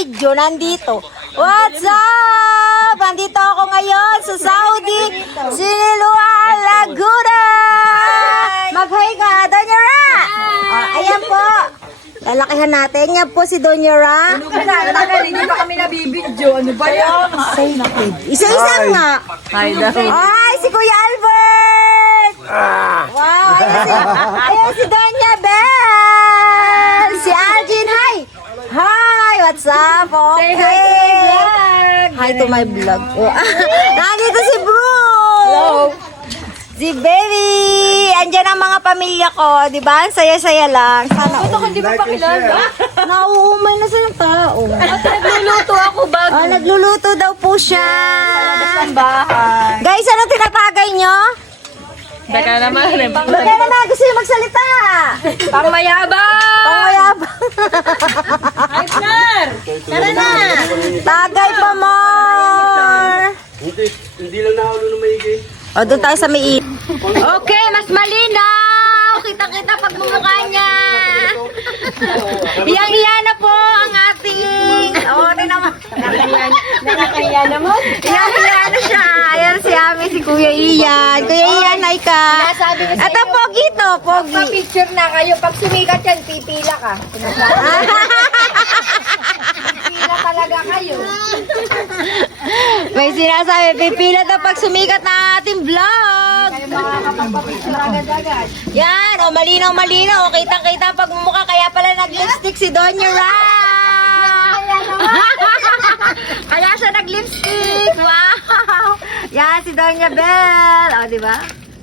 video, nandito. What's up? Nandito ako ngayon sa Saudi, Sinilua, Laguna. Mag-hi ka, Donyara. Ayan po. Lalakihan natin. Yan po si Donyara. Hindi pa kami nabibidyo. Ano ba yan? Isa-isa nga. Hi, David. Ay, si Kuya Albert. Wow, ayan si Donya Bell. Si Algin, hi. Hi, what's up? Okay. Say hi to my vlog. Hi to my vlog. Nandito si Bruce. Hello. Si Baby. Andiyan ang mga pamilya ko. Di ba? Ang saya-saya lang. Sana Ito, hindi mo pa kilala. nauumay na silang tao. At nagluluto ako bago. Nagluluto daw po siya. Ang bahay. Guys, ano tinatagay nyo? Baka naman. Bagay na na, gusto yung magsalita. Pang mayabang. Pangayabang. Partner. Tara na. Tagay pa more. Hindi lang nakaulo na maigi. O, doon tayo sa may Okay, mas malinaw. Kita-kita pagmumukha niya. Iyang-iya na po ang ating... O, di naman. Nakakahiya naman. Iyang-iya na siya. Ayan si Ami, si Kuya Ian. Kuya Ian, ay ka. Sinasabi ko sa Ito, inyo, Pogi to, Pogi. Picture na kayo. Pag sumikat yan, pipila ka. Pipila talaga kayo. May sinasabi, pipila daw pag sumikat na ating vlog. Kayo makakapagpapicture agad-agad. Yan, o malinaw-malinaw. O, kitang-kita ang pagmumukha. Kaya pala nag-lipstick si Donya Ra. Kaya siya nag-lipstick. Wow. Yan, si Donya Bell. O, di ba?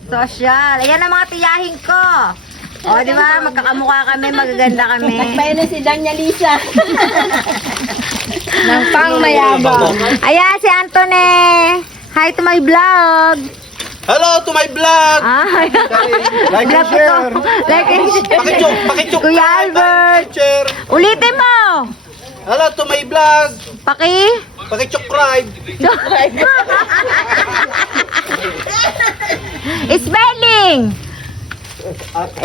Social. Ayan ang mga tiyahin ko. O, di ba? Magkakamukha kami, magaganda kami. Nagpaino si Danya Lisa. Ng pang mayabang. Ayan, si Antone. Hi to my vlog. Hello to my vlog! Ay, Like and vlog share! ko. Like and share. Pakitsuk! Kuya Albert. Share! Ulitin mo. Hello to my vlog! Pakitsubscribe! Spelling.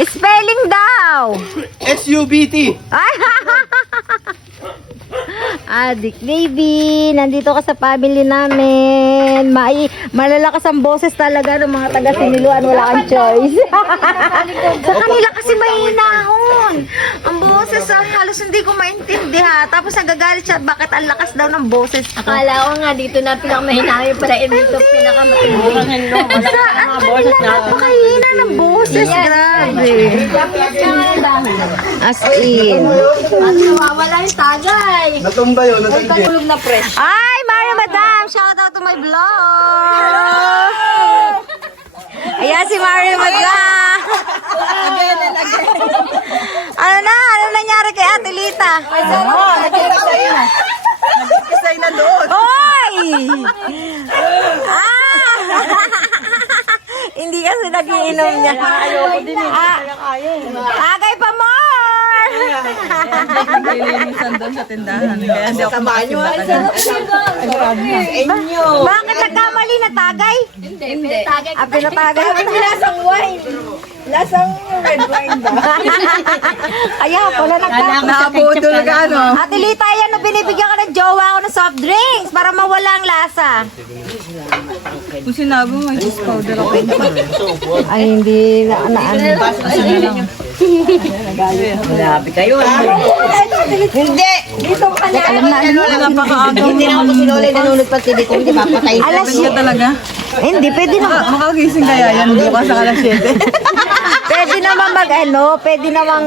Spelling daw. SUBT! Ay, Adik baby, nandito ka sa family namin. Malalakas ang boses talaga ng mga taga Siniluan, wala kang choice. Sa kanila kasi mahinahon. Ang boses halos hindi ko maintindihan. Tapos nagagalit siya, bakit ang lakas daw ng boses ko? Akala ko nga dito na pinakamahinayo pala dito pinakamatindi. Ang kanila napakahina ng boses, grabe. As in. At nawawala yung tagay. Natumba yun, natumba. Tulog na fresh. Ay, Mario Madam! Shout out to my vlog! Ayan si Mario Madam! Ano nangyari kay Ate Lita? Nag-isay na doon. Hoy! Ah! Hindi kasi nagiinom niya. Ayoko din eh. Agay pa more! Nilinisan doon sa tindahan. Kaya hindi ako makasimbatan. Bakit nagkamali na tagay? Hindi. Ah, pinatagay. Lasang wine. Lasang red wine ba? Kaya pala nagkamali. Nakaputol ka, no? Ate Lita, yan, binibigyan ka ng jowa ko ng soft drinks para mawala ang lasa. Kung sinabi mo, may juice powder ako. Ay, hindi na Grabe kayo. Hindi. Dito ka na. Alam na, Napakaagaw. Hindi na ako sinulay nanonood pa TV ko, hindi papatay. alas Ka talaga? hindi, pwede naman. Makagising kaya yan bukas sa alas 7. Pwede naman pwede namang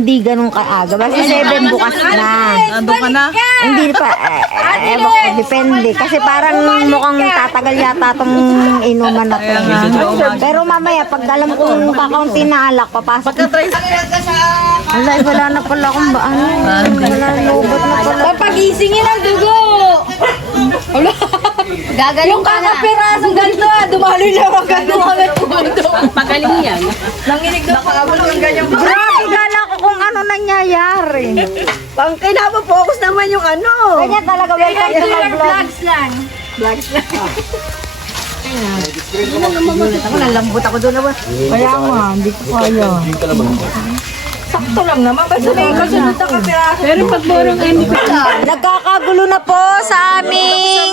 hindi ganun kaaga. Basta 7 bukas na. Nandun ka na? Hindi pa, ewan ko, depende. Kasi parang mukhang tatagal yata itong inuman na to. Kaya nga. Pero mamaya, pag alam kong kakaunti na alak, papasok. Pagka-try Alay, wala na pala akong ano. Wala, lobot na pala. pagisingin ang dugo. Gagaling ka na. Pirasong ganito dumaloy lang ang ganito Pagaling yan. Nanginig daw kaabot yung ganyan. Grabe, gala ko kung ano nangyayari. Pang focus naman yung ano. Ganyan talaga, welcome to my vlog. Vlogs lang. Ako nalambot ako doon naman. Kaya nga, hindi ko kaya. Sakto lang naman. Basta may kasunod na kapiraso. Pero pag Nagkakagulo na po sa aming...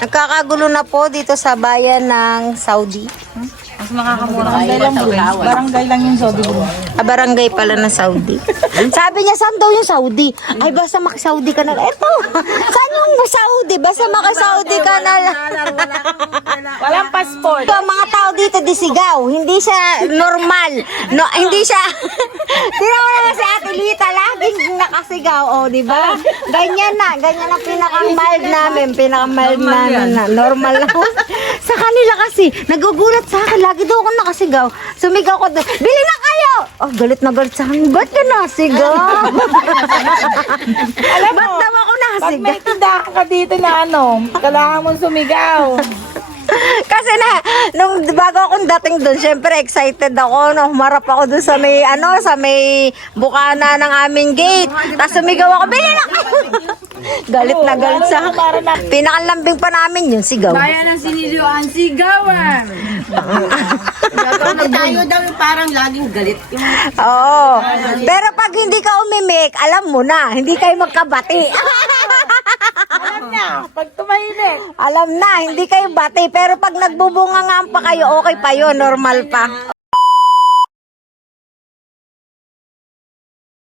Nagkakagulo na po dito sa bayan ng Saudi. barangay lang yung Saudi bro. Barangay pala ng Saudi. Sabi niya, saan daw yung Saudi? Ay, basta maki-Saudi ka na lang. Eto, saan yung Saudi? Basta maki-Saudi ka na lang. Walang passport. Ito, ang mga tao dito disigaw. Hindi siya normal. No, hindi siya... Tira mo naman si Ate Lita, laging nakasigaw. O, di ba? Ganyan na. Ganyan ang pinaka-mild namin. Pinaka-mild namin na. Normal lang. Sa kanila kasi, nagugulat sa akin. Lagi daw ako nakasigaw. Sumigaw ko doon, bili na kayo! Oh, galit na galit sa akin. Ba't ka nasigaw? Ba't daw ako Pag nasigaw? may tindahan ka dito na kailangan mong sumigaw. Kasi nung bago akong dating doon, syempre excited ako, no, humarap ako doon sa may, sa may bukana ng aming gate. Tapos sumigaw ako, bili na kayo! Galit na galit sa akin. Pinakalambing pa namin yun, sigaw. Bayan ng siniliwan, sigawan. Tayo daw yung parang laging galit. Oo. Pero pag hindi ka umimik, alam mo na, hindi kayo magkabati. Alam na, pag tumahimik. Alam na, hindi kayo bati. Pero pag nagbubungangaan pa kayo, okay pa yun, normal pa.